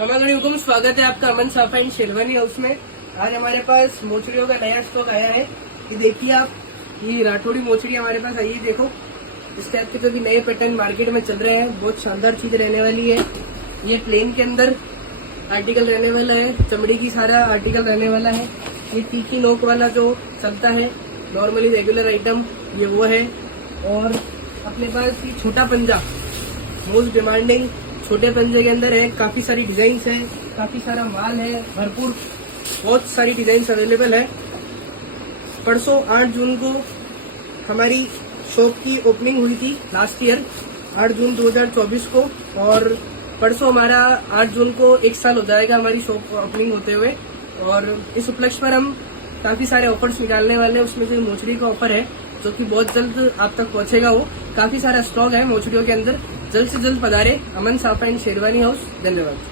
हुकुम, स्वागत है आपका अमन साफा इन शेरवानी हाउस में। आज हमारे पास मोचड़ियों का नया स्टॉक आया है। ये देखिए आप, ये राठौड़ी मोचड़ी हमारे पास आई है। देखो इस टाइप के जो भी नए पैटर्न मार्केट में चल रहे हैं, बहुत शानदार चीज रहने वाली है। ये प्लेन के अंदर आर्टिकल रहने वाला है, चमड़ी की सारा आर्टिकल रहने वाला है। ये तीखी नोक वाला जो चलता है नॉर्मली रेगुलर आइटम, ये वो है। और अपने पास ये छोटा पंजा, मोस्ट डिमांडिंग छोटे पंजे के अंदर है। काफी सारी डिजाइन्स है, काफी सारा माल है, भरपूर बहुत सारी डिजाइन्स अवेलेबल है। परसों 8 जून को हमारी शॉप की ओपनिंग हुई थी, लास्ट ईयर 8 जून 2024 को। और परसों हमारा 8 जून को 1 साल हो जाएगा हमारी शॉप ओपनिंग होते हुए। और इस उपलक्ष्य पर हम काफी सारे ऑफर्स निकालने वाले हैं। उसमें जो मोचड़ी का ऑफर है जो कि बहुत जल्द आप तक पहुंचेगा, वो काफी सारा स्टॉक है मोचड़ियों के अंदर। जल्द से जल्द पधारे अमन साफा इन शेरवानी हाउस। धन्यवाद।